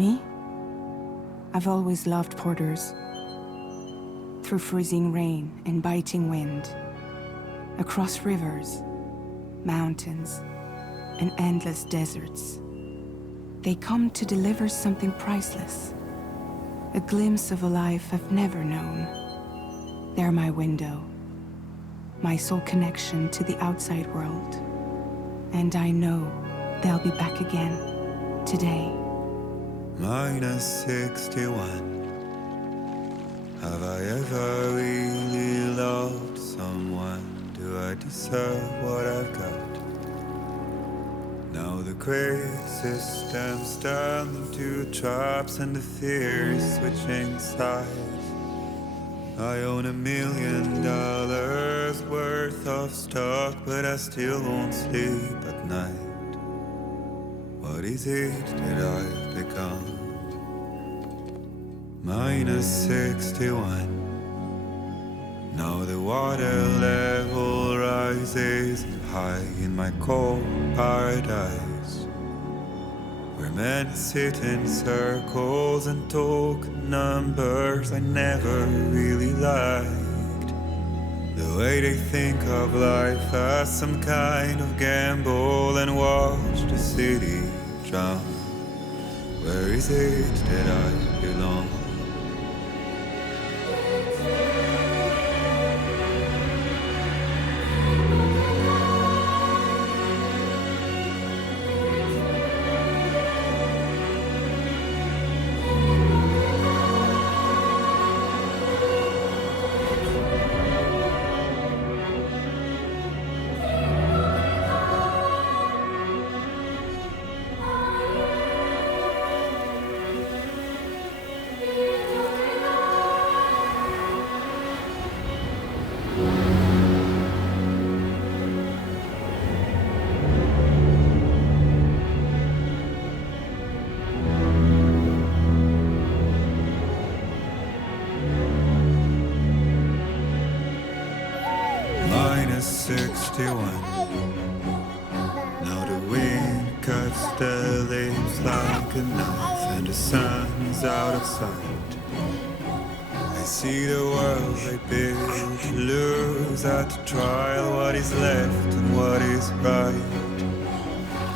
Me? I've always loved porters. Through freezing rain and biting wind, across rivers, mountains, and endless deserts, they come to deliver something priceless, a glimpse of a life I've never known. They're my window, my sole connection to the outside world. And I know they'll be back again, today. -61. Have I ever really loved someone? Do I deserve what I've got? Now the crazy system's turned into traps and the fear is switching sides. I own $1 million worth of stock, but I still won't sleep at night. What is it that I've become? -61. Now the water level rises high in my cold paradise, where men sit in circles and talk numbers I never really liked. The way they think of life as some kind of gamble and watch the city drown. Where is it that I belong? -61. Now the wind cuts the leaves like a knife and the sun's out of sight. I see the world I built to lose at the trial, what is left and what is right.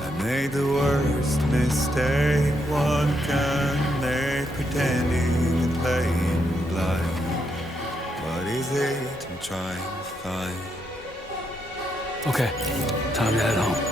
I made the worst mistake one can make, pretending and playing blind. What is it I'm trying to find? Okay, time to head home.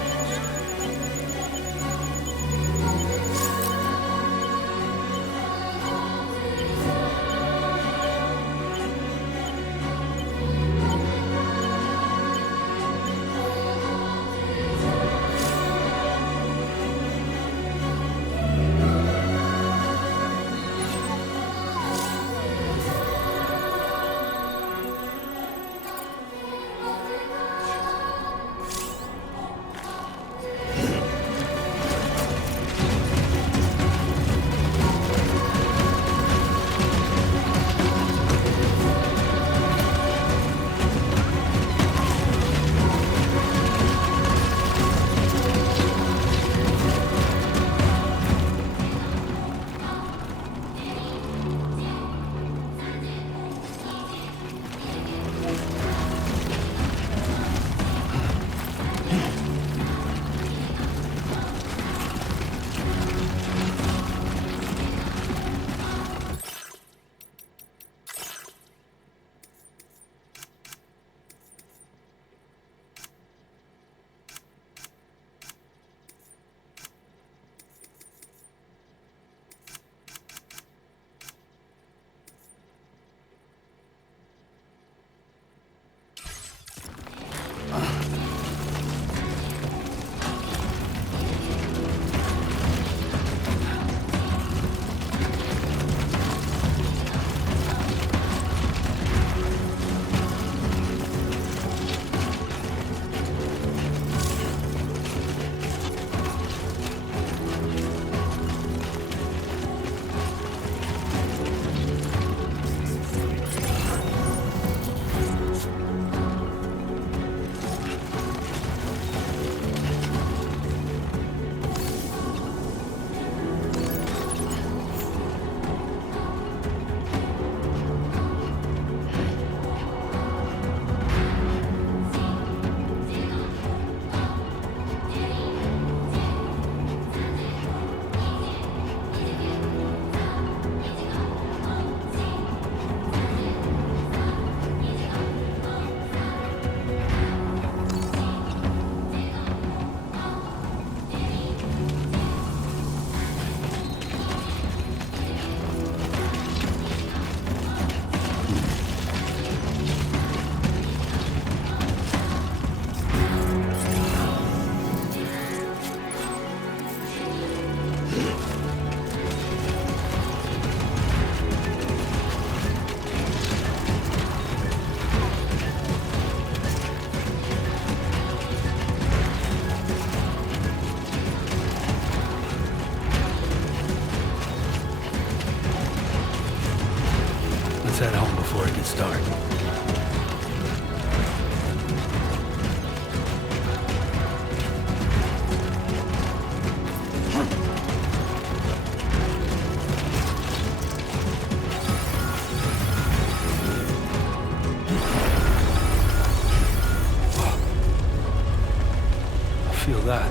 feel that?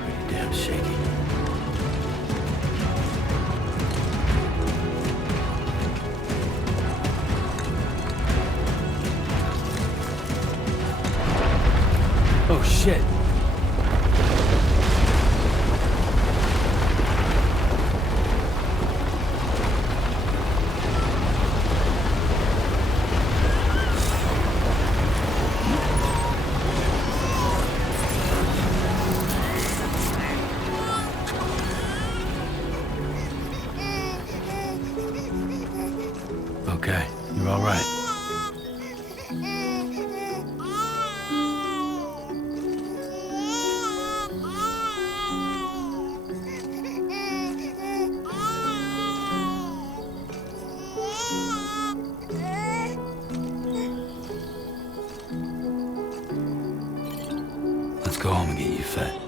Pretty damn shaky. Oh, shit. Okay, you're all right. Let's go home and get you fed.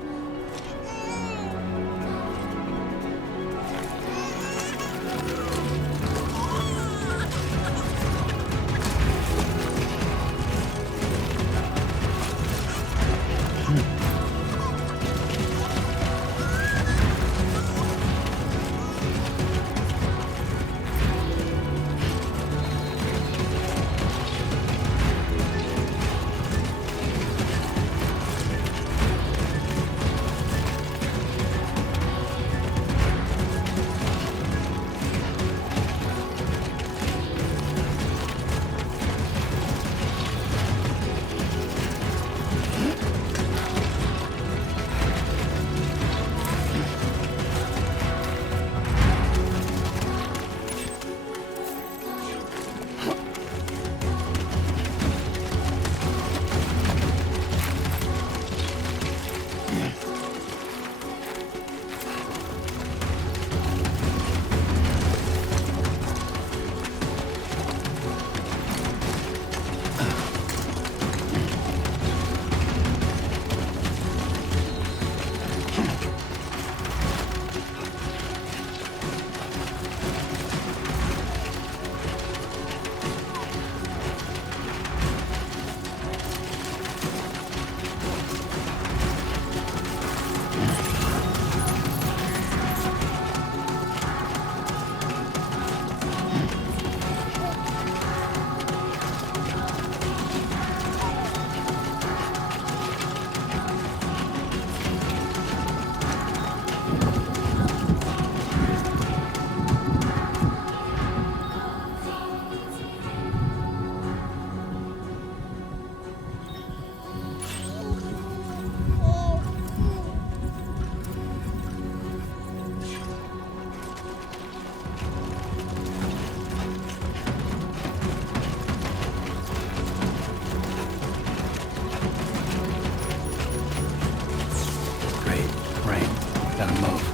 Gotta move.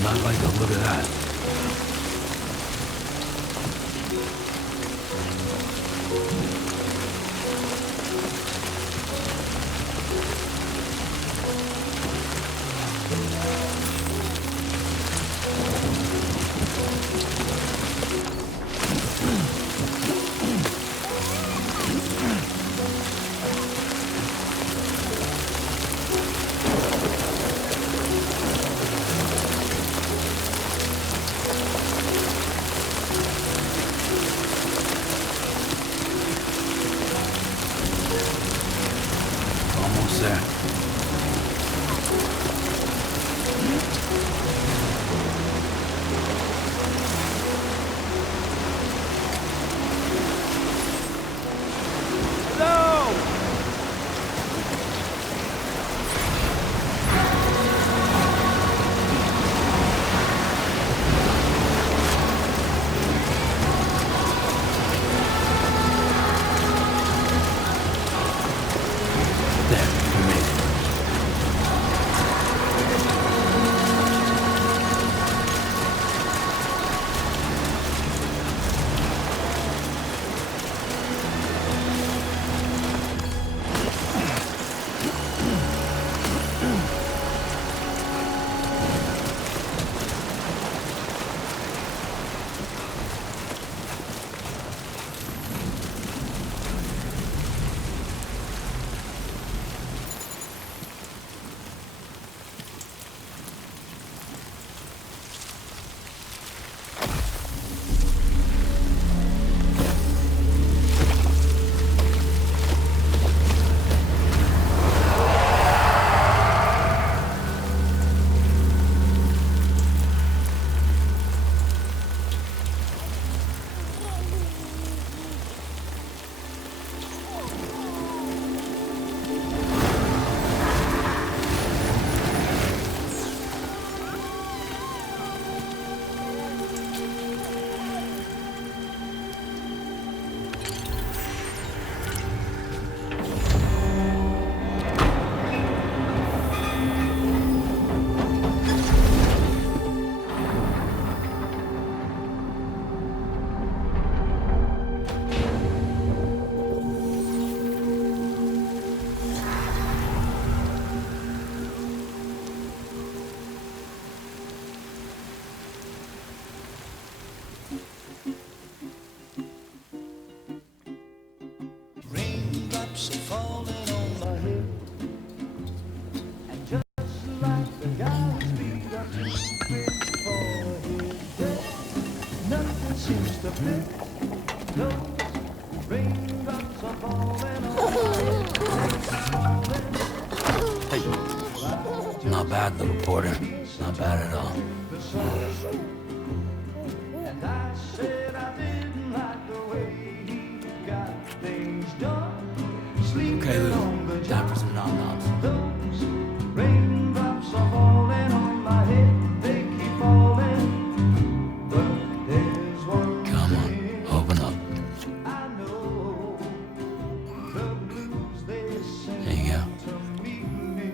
I like the look of that. Hey. Not bad, little porter. Not bad at all. Okay, Lou. Time for some nom-noms. Raindrops are falling on my head, they keep falling. But there's one Come on, open up. I know, the blues they sing There you go. to meet me.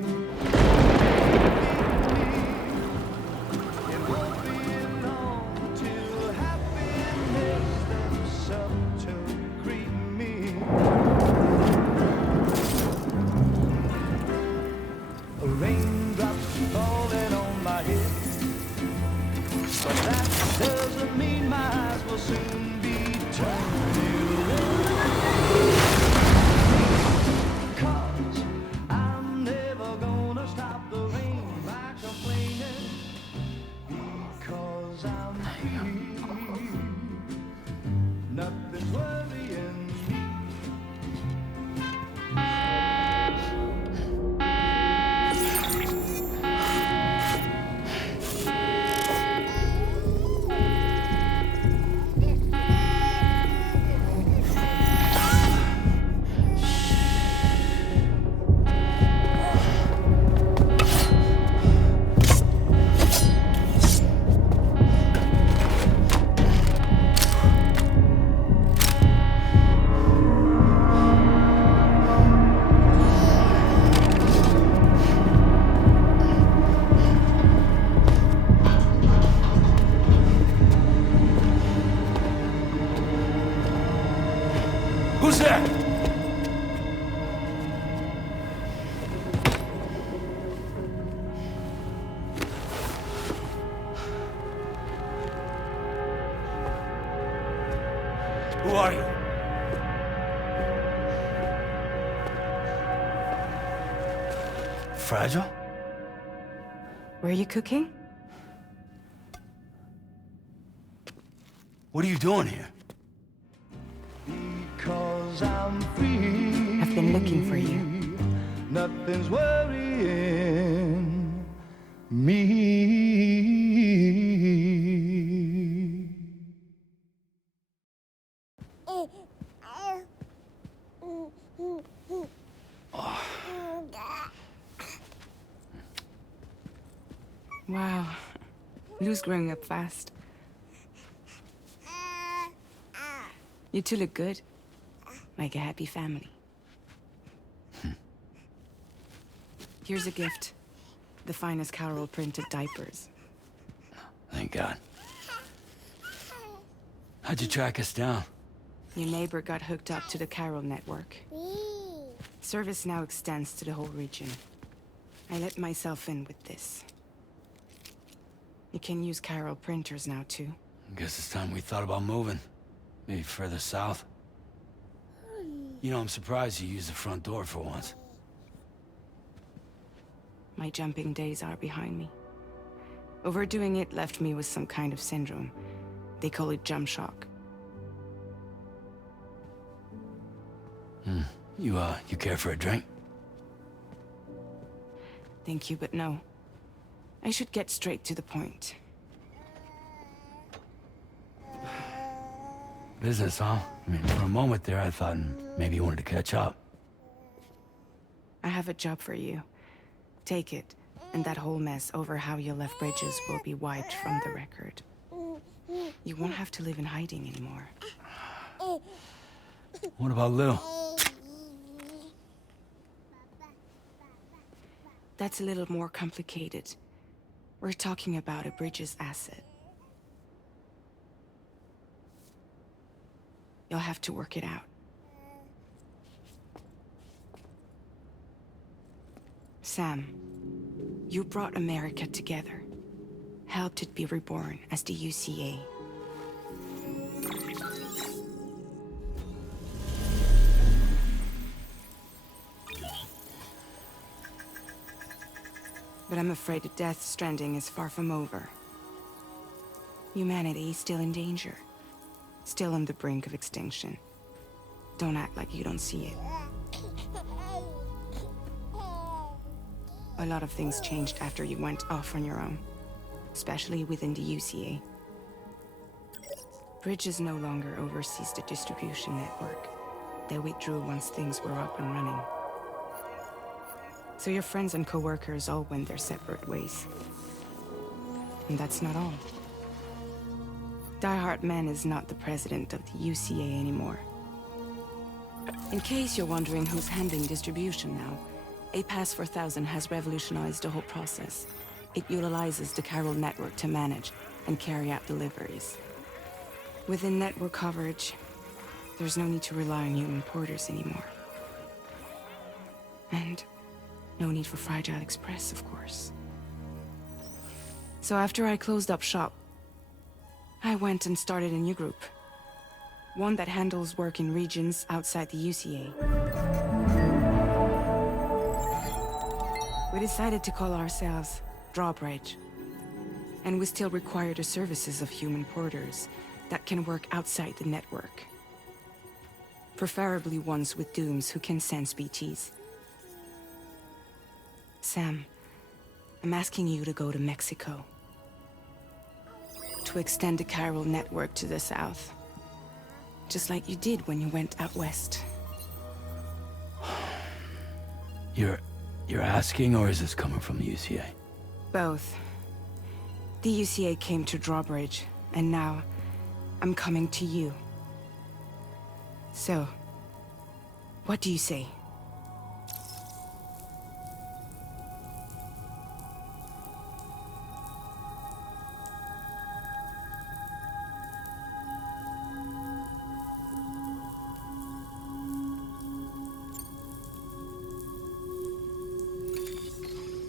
It won't be long till happiness steps up to greet me. Raindrops falling on my head, but that doesn't mean my eyes will soon be turning red. 'Cause I'm never gonna stop the rain by complaining, because I'm free. Nothing's worrying me. Who's there? Who are you? Fragile? Were you cooking? What are you doing here? Because I'm free. I've been looking for you. Nothing's worrying me. Wow. Lou's growing up fast. You two look good. Like a happy family. Here's a gift. The finest Carol printed diapers. Thank God. How'd you track us down? Your neighbor got hooked up to the Carol network. Service now extends to the whole region. I let myself in with this. You can use Carol printers now, too. Guess it's time we thought about moving. Maybe further south. You know, I'm surprised you used the front door for once. My jumping days are behind me. Overdoing it left me with some kind of syndrome. They call it jump shock. You care for a drink? Thank you, but no. I should get straight to the point. Business, huh? I mean, for a moment there, I thought maybe you wanted to catch up. I have a job for you. Take it, and that whole mess over how you left Bridges will be wiped from the record. You won't have to live in hiding anymore. What about Lou? That's a little more complicated. We're talking about a Bridges asset. You'll have to work it out. Sam, you brought America together. Helped it be reborn as the UCA. But I'm afraid the Death Stranding is far from over. Humanity is still in danger. Still on the brink of extinction. Don't act like you don't see it. A lot of things changed after you went off on your own, especially within the UCA. Bridges no longer oversees the distribution network. They withdrew once things were up and running. So your friends and co-workers all went their separate ways. And that's not all. Die Hard Man is not the president of the UCA anymore. In case you're wondering who's handling distribution now, A Pass 4000 has revolutionized the whole process. It utilizes the chiral network to manage and carry out deliveries. Within network coverage, there's no need to rely on human porters anymore. And no need for Fragile Express, of course. So after I closed up shop, I went and started a new group. One that handles work in regions outside the UCA. We decided to call ourselves Drawbridge. And we still require the services of human porters that can work outside the network. Preferably ones with dooms who can sense BTs. Sam, I'm asking you to go to Mexico. To extend the chiral network to the south. Just like you did when you went out west. You're asking, or is this coming from the UCA? Both. The UCA came to Drawbridge, and now I'm coming to you. So, what do you say?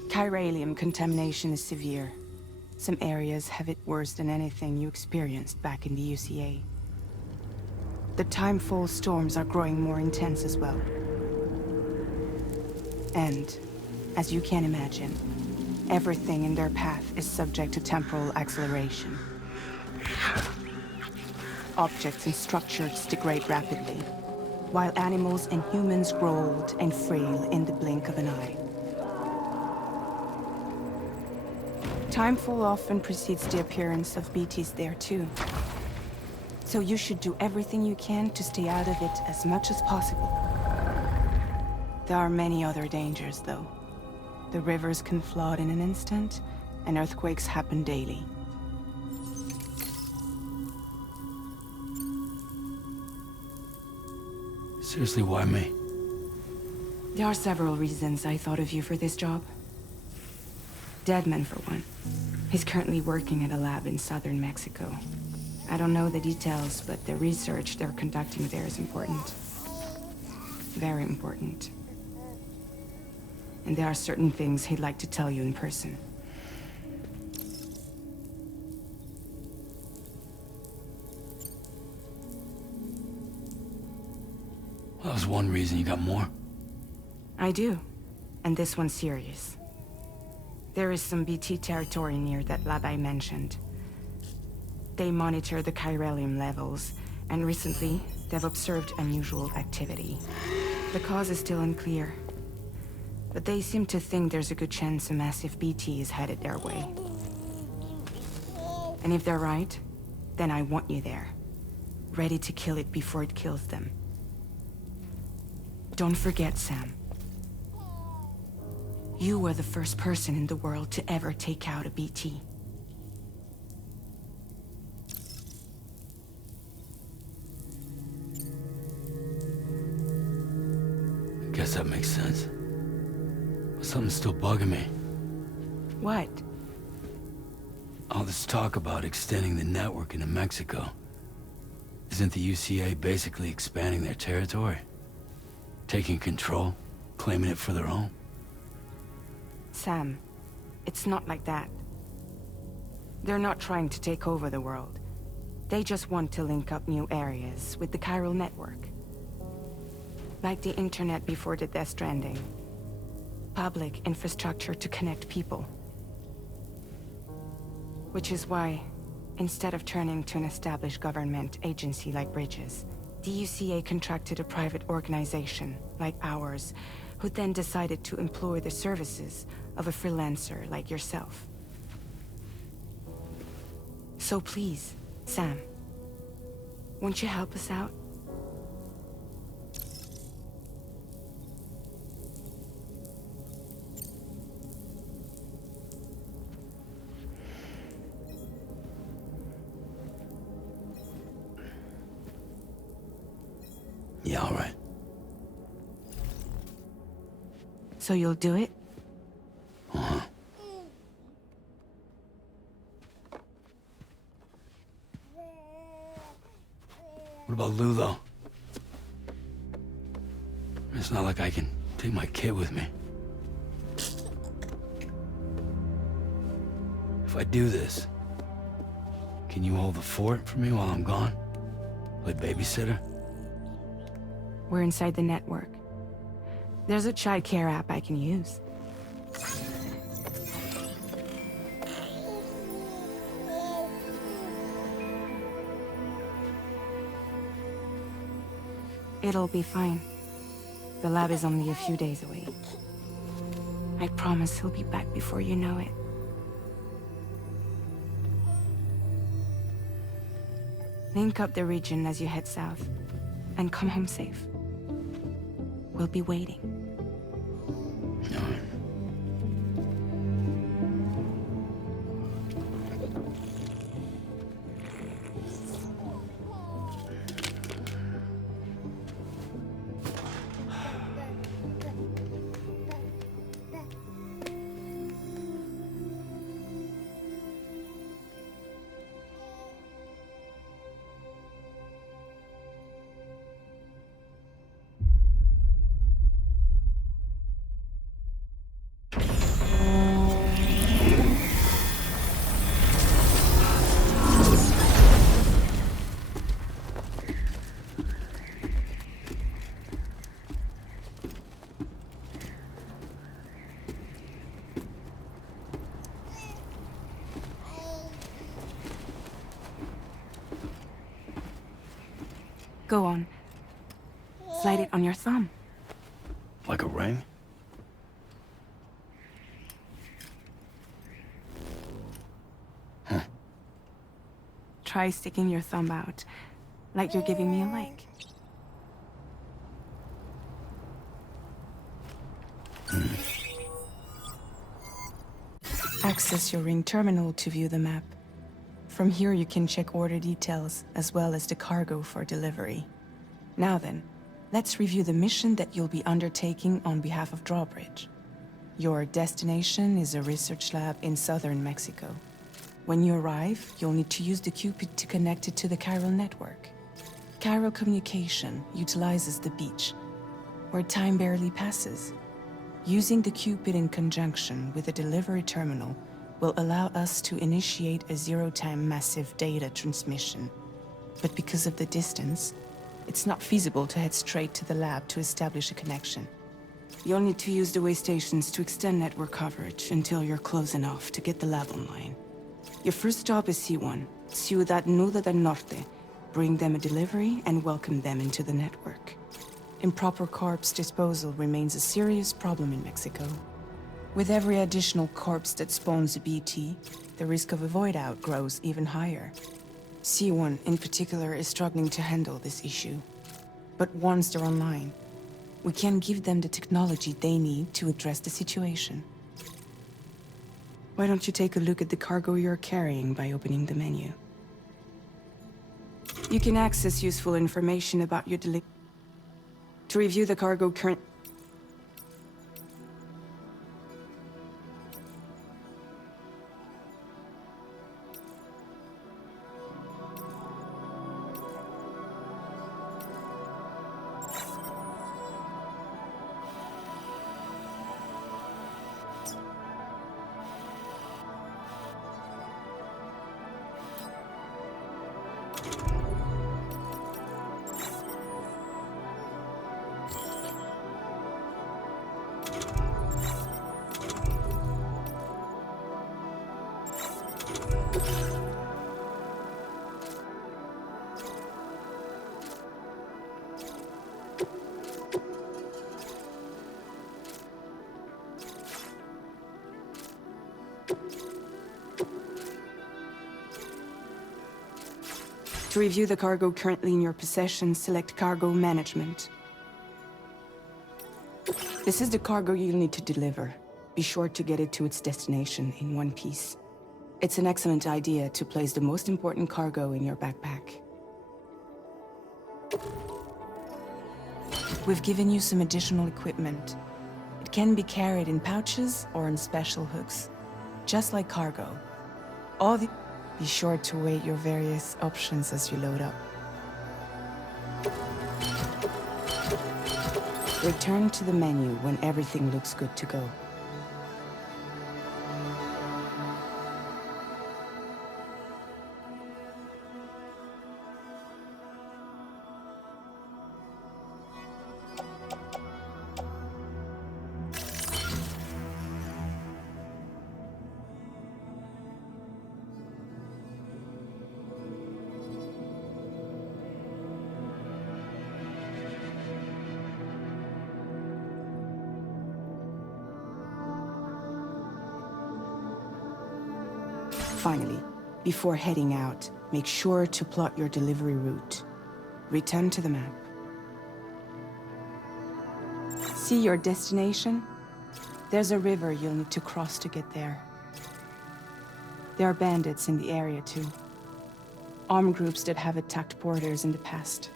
Chiralium contamination is severe. Some areas have it worse than anything you experienced back in the UCA. The timefall storms are growing more intense as well. And, as you can imagine, everything in their path is subject to temporal acceleration. Objects and structures degrade rapidly, while animals and humans grow old and frail in the blink of an eye. Timefall often precedes the appearance of BTs there too. So you should do everything you can to stay out of it as much as possible. There are many other dangers, though. The rivers can flood in an instant, and earthquakes happen daily. Seriously, why me? There are several reasons I thought of you for this job. Deadman, for one. He's currently working at a lab in southern Mexico. I don't know the details, but the research they're conducting there is important. Very important. And there are certain things he'd like to tell you in person. Well, that was one reason. You got more? I do. And this one's serious. There is some BT territory near that lab I mentioned. They monitor the chiralium levels, and recently, they've observed unusual activity. The cause is still unclear, but they seem to think there's a good chance a massive BT is headed their way. And if they're right, then I want you there, ready to kill it before it kills them. Don't forget, Sam. You were the first person in the world to ever take out a BT. Guess that makes sense. But something's still bugging me. What? All this talk about extending the network into Mexico. Isn't the UCA basically expanding their territory? Taking control? Claiming it for their own? Sam, it's not like that. They're not trying to take over the world. They just want to link up new areas with the chiral network. Like the internet before the Death Stranding. Public infrastructure to connect people. Which is why Instead of turning to an established government agency like Bridges, the UCA contracted a private organization like ours, who then decided to employ the services of a freelancer like yourself. So please, Sam, won't you help us out? Yeah, all right. So you'll do it? Uh-huh. What about Lou, though? It's not like I can take my kid with me. If I do this, can you hold the fort for me while I'm gone? Play babysitter? We're inside the network. There's a child care app I can use. It'll be fine. The lab is only a few days away. I promise he'll be back before you know it. Link up the region as you head south, and come home safe. We'll be waiting. All right. Go on. Slide it on your thumb. Like a ring? Huh. Try sticking your thumb out, like you're giving me a like. Access your ring terminal to view the map. From here you can check order details, as well as the cargo for delivery. Now then, let's review the mission that you'll be undertaking on behalf of Drawbridge. Your destination is a research lab in southern Mexico. When you arrive, you'll need to use the Cupid to connect it to the chiral network. Chiral communication utilizes the beach, where time barely passes. Using the Cupid in conjunction with a delivery terminal will allow us to initiate a zero-time massive data transmission. But because of the distance, it's not feasible to head straight to the lab to establish a connection. You'll need to use the way stations to extend network coverage until you're close enough to get the lab online. Your first stop is C1, Ciudad Nuda del Norte. Bring them a delivery and welcome them into the network. Improper corpse disposal remains a serious problem in Mexico. With every additional corpse that spawns a BT, the risk of a void out grows even higher. C1 in particular is struggling to handle this issue. But once they're online, we can give them the technology they need to address the situation. Why don't you take a look at the cargo you're carrying by opening the menu? You can access useful information about your delivery. To review the cargo current... To review the cargo currently in your possession, select Cargo Management. This is the cargo you'll need to deliver. Be sure to get it to its destination in one piece. It's an excellent idea to place the most important cargo in your backpack. We've given you some additional equipment. It can be carried in pouches or in special hooks, just like cargo. Be sure to weigh your various options as you load up. Return to the menu when everything looks good to go. Finally, before heading out, make sure to plot your delivery route. Return to the map. See your destination? There's a river you'll need to cross to get there. There are bandits in the area too. Armed groups that have attacked porters in the past.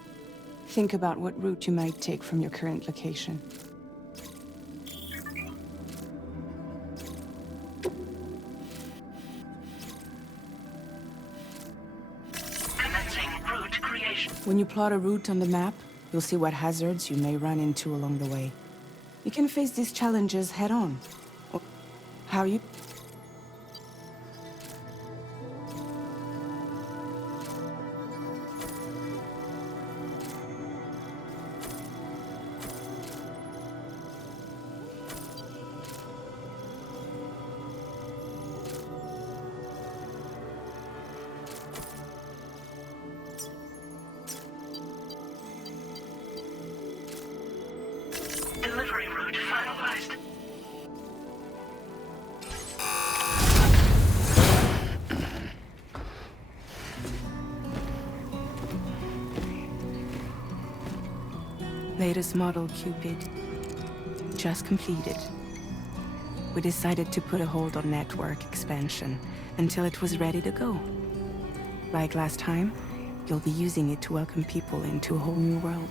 Think about what route you might take from your current location. When you plot a route on the map, you'll see what hazards you may run into along the way. You can face these challenges head-on. How you... Delivery route finalized. Latest model Cupid. Just completed. We decided to put a hold on network expansion until it was ready to go. Like last time, you'll be using it to welcome people into a whole new world.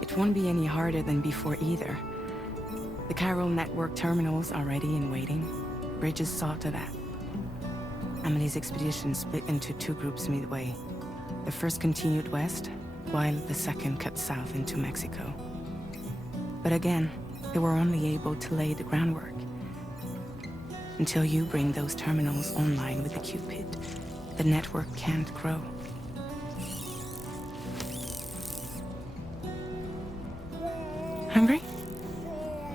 It won't be any harder than before either. The Chiral network terminals are ready and waiting. Bridges saw to that. Amelie's expedition split into two groups midway. The first continued west, while the second cut south into Mexico. But again, they were only able to lay the groundwork. Until you bring those terminals online with the Cupid, the network can't grow. Hungry?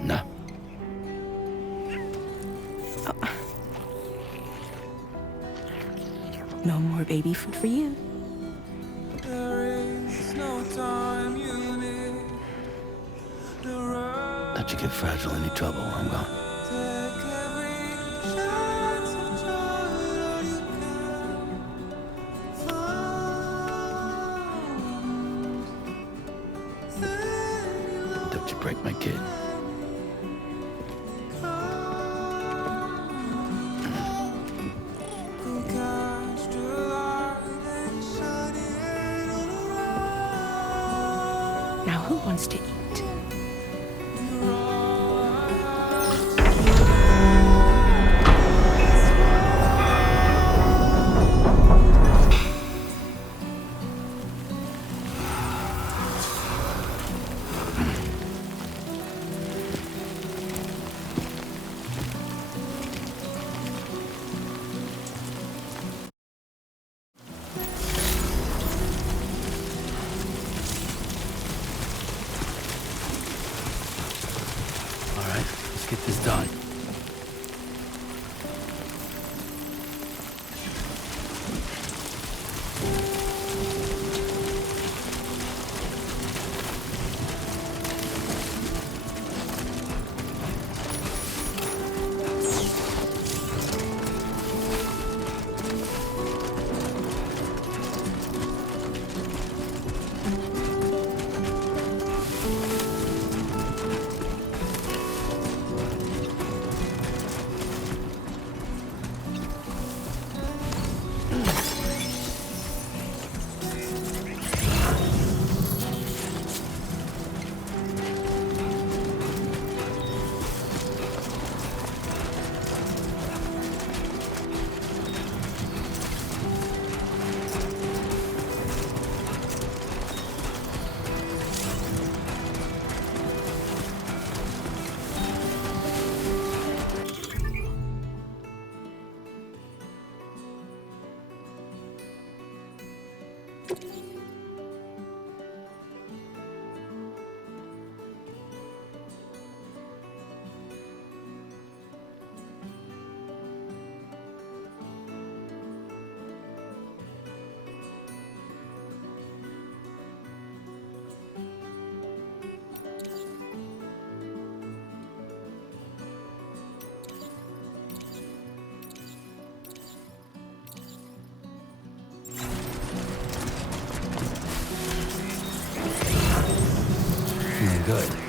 No. Oh. No more baby food for you. Don't you get fragile any trouble while I'm gone. Don't you break my kid. Now who wants to eat? Let's get this done. Feeling good.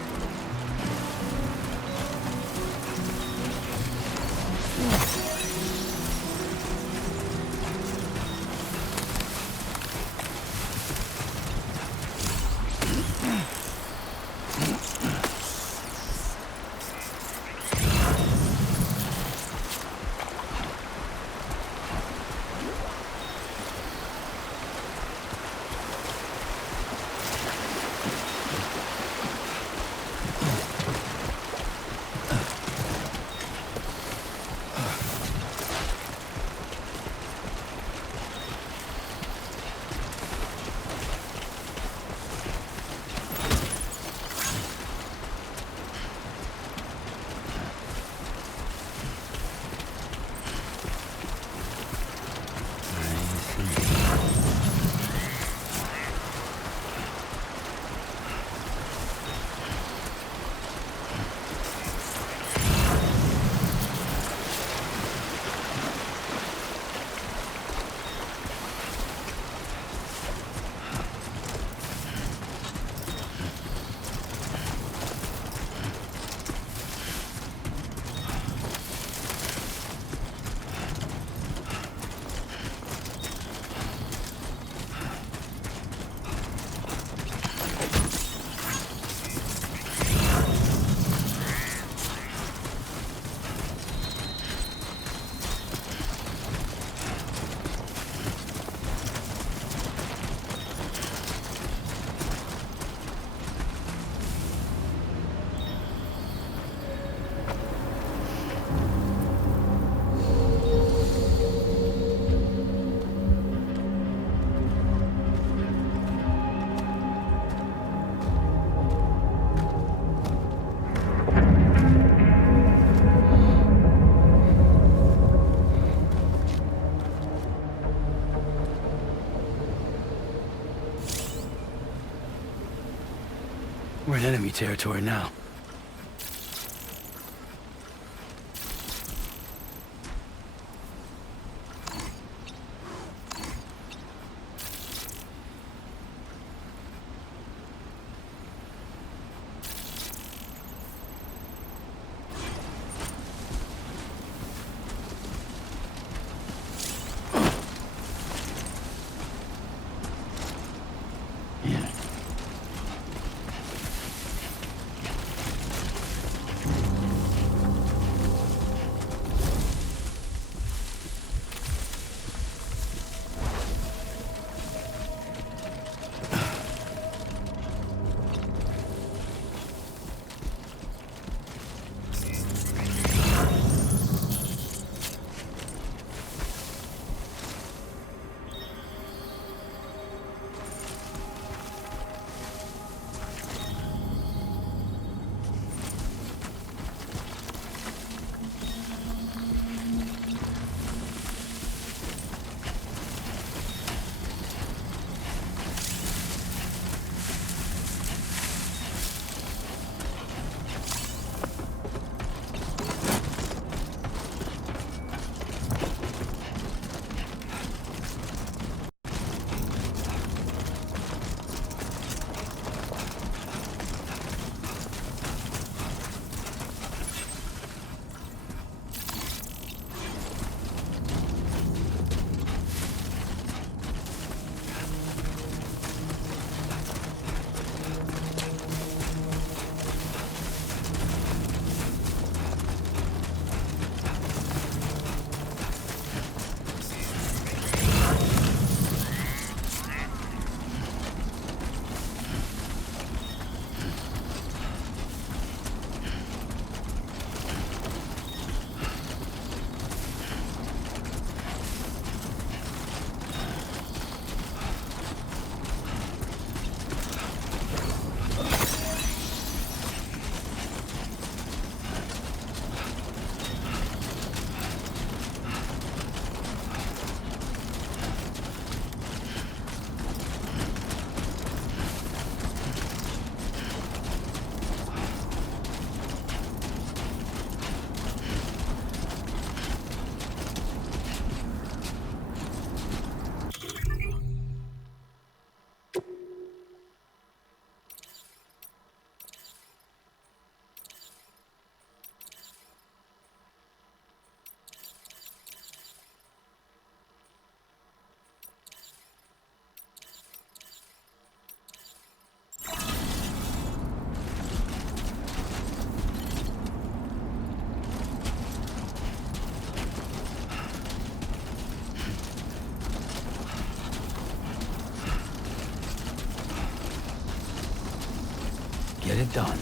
We're in enemy territory now. get it done.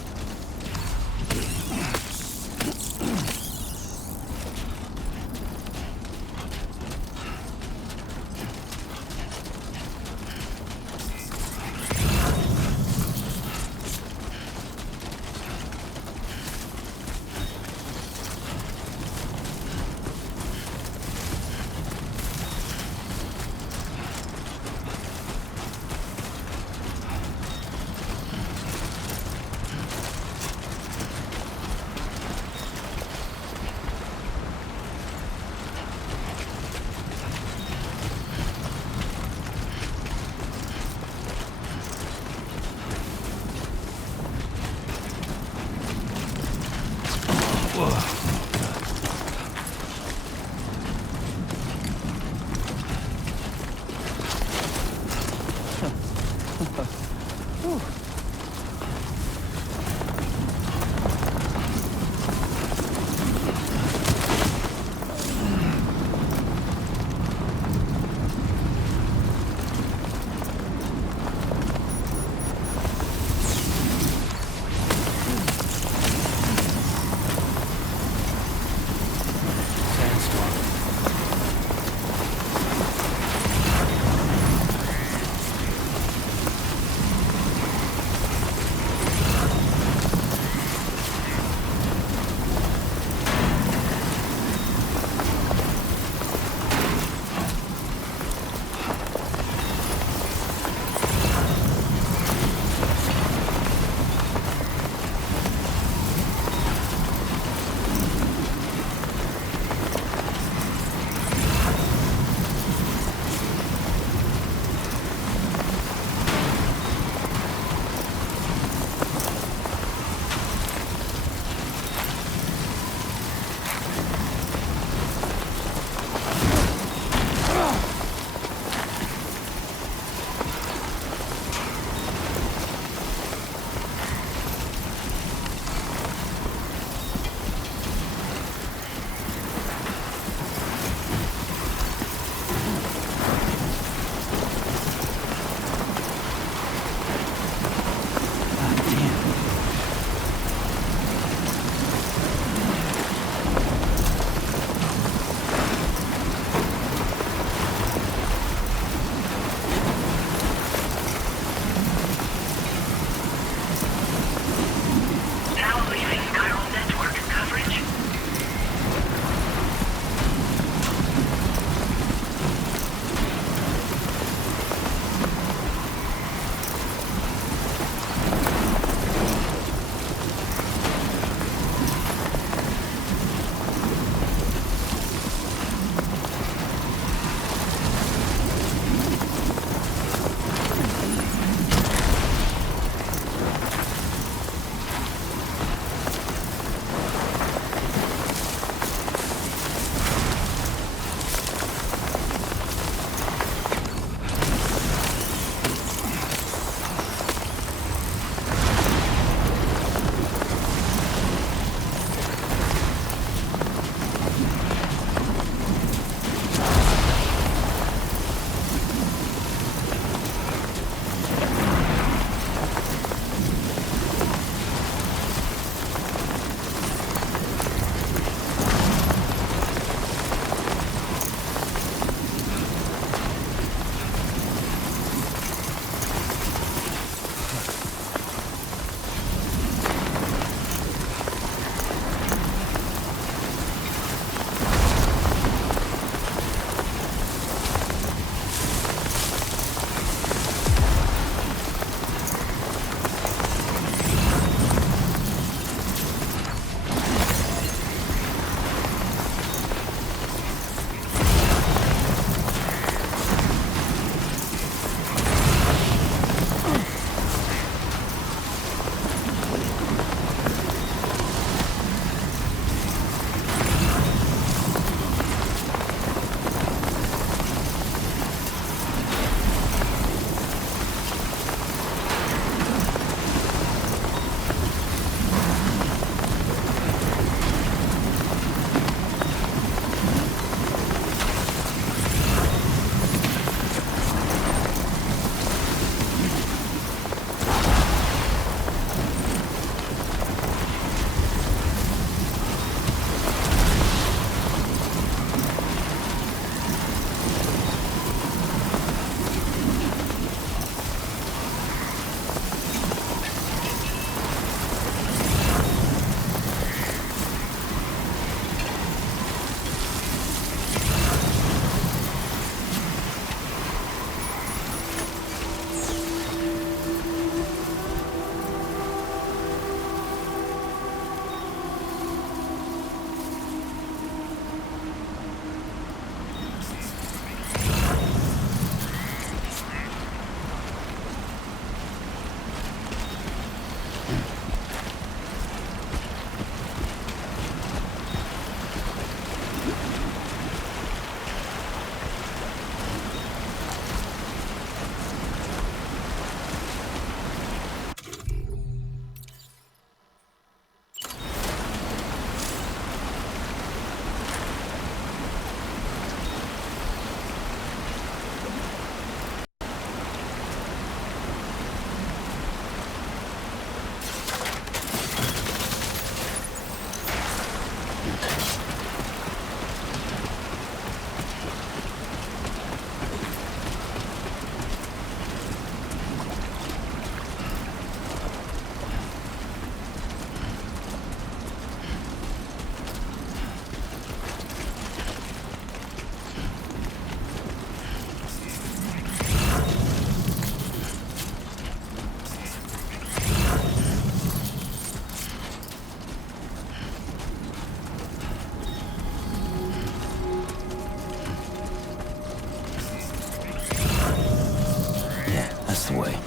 That's the way.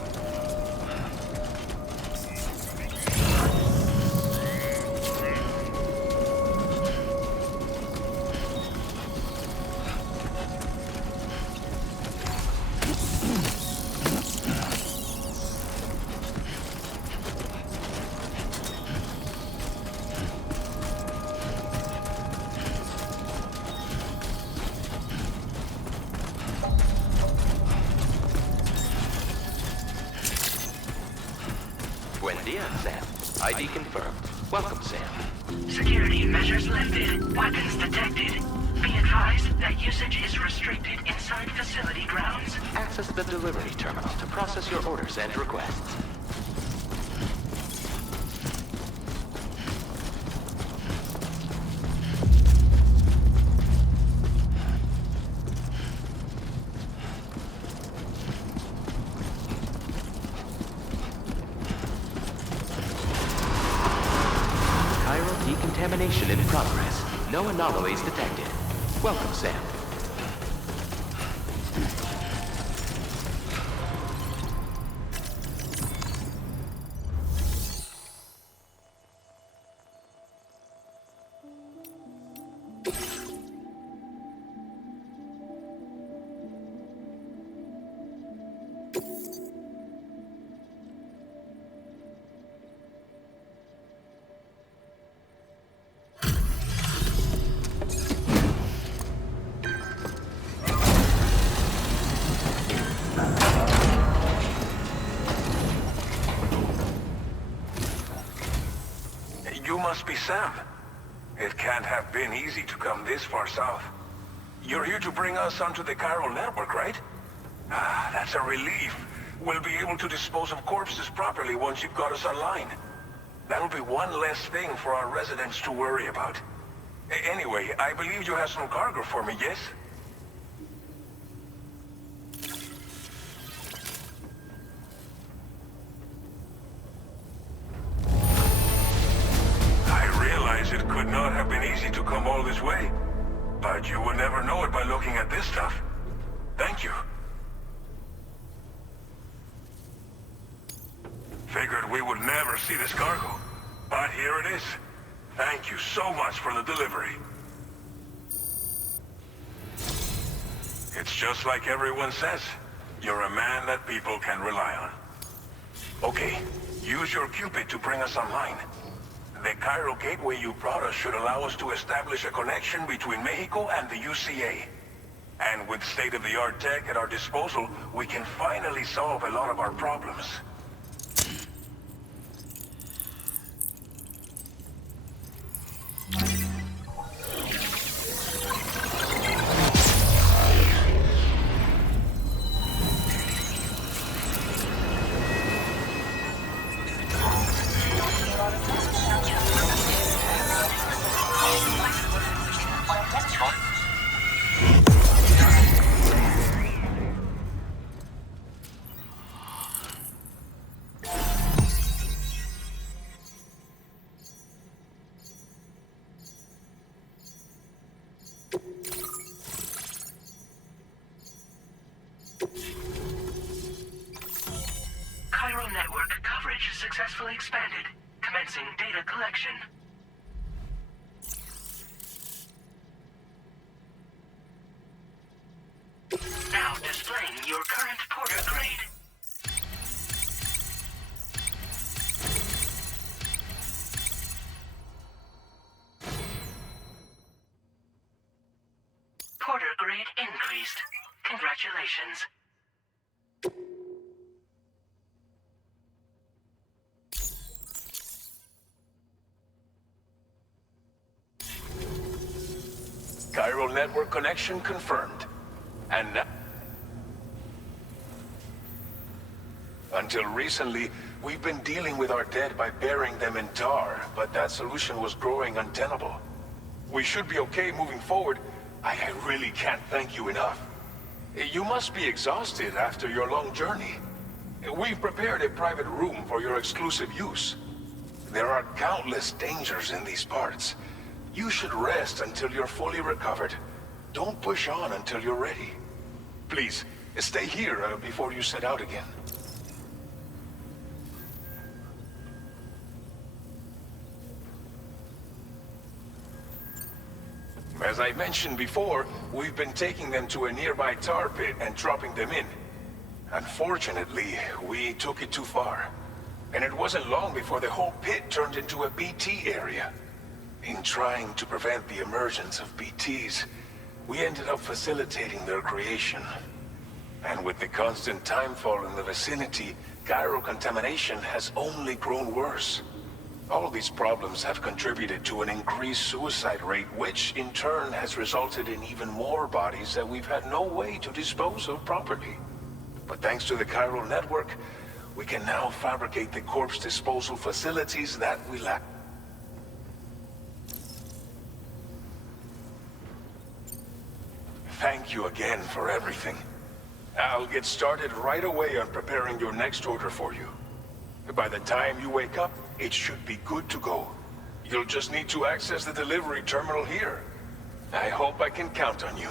Buen dia, Sam. ID confirmed. Welcome, Sam. Security measures lifted. Weapons detected. Be advised that usage is restricted inside facility grounds. Access the delivery terminal to process your orders and requests. Decontamination in progress. No anomalies detected. Welcome, Sam. You must be Sam. It can't have been easy to come this far south. You're here to bring us onto the chiral network, right? Ah, that's a relief. We'll be able to dispose of corpses properly once you've got us online. That'll be one less thing for our residents to worry about. Anyway, I believe you have some cargo for me, yes? It could not have been easy to come all this way, but you will never know it by looking at this stuff. Thank you. Figured we would never see this cargo, but here it is. Thank you so much for the delivery. It's just like everyone says, you're a man that people can rely on. Okay, use your Cupid to bring us online. The chiral gateway you brought us should allow us to establish a connection between Mexico and the UCA. And with state-of-the-art tech at our disposal, we can finally solve a lot of our problems. Chiral network coverage successfully expanded. Commencing data collection. Now displaying your current Porter grade. Porter grade increased. Congratulations. Chiral network connection confirmed. And now... Until recently, we've been dealing with our dead by burying them in tar, but that solution was growing untenable. We should be okay moving forward. I really can't thank you enough. You must be exhausted after your long journey. We've prepared a private room for your exclusive use. There are countless dangers in these parts. You should rest until you're fully recovered. Don't push on until you're ready. Please, stay here before you set out again. As I mentioned before, we've been taking them to a nearby tar pit and dropping them in. Unfortunately, we took it too far. And it wasn't long before the whole pit turned into a BT area. In trying to prevent the emergence of BTs, we ended up facilitating their creation. And with the constant timefall in the vicinity, gyro contamination has only grown worse. All these problems have contributed to an increased suicide rate, which in turn has resulted in even more bodies that we've had no way to dispose of properly. But thanks to the chiral network, we can now fabricate the corpse disposal facilities that we lack. Thank you again for everything. I'll get started right away on preparing your next order for you. By the time you wake up, it should be good to go. You'll just need to access the delivery terminal here. I hope I can count on you.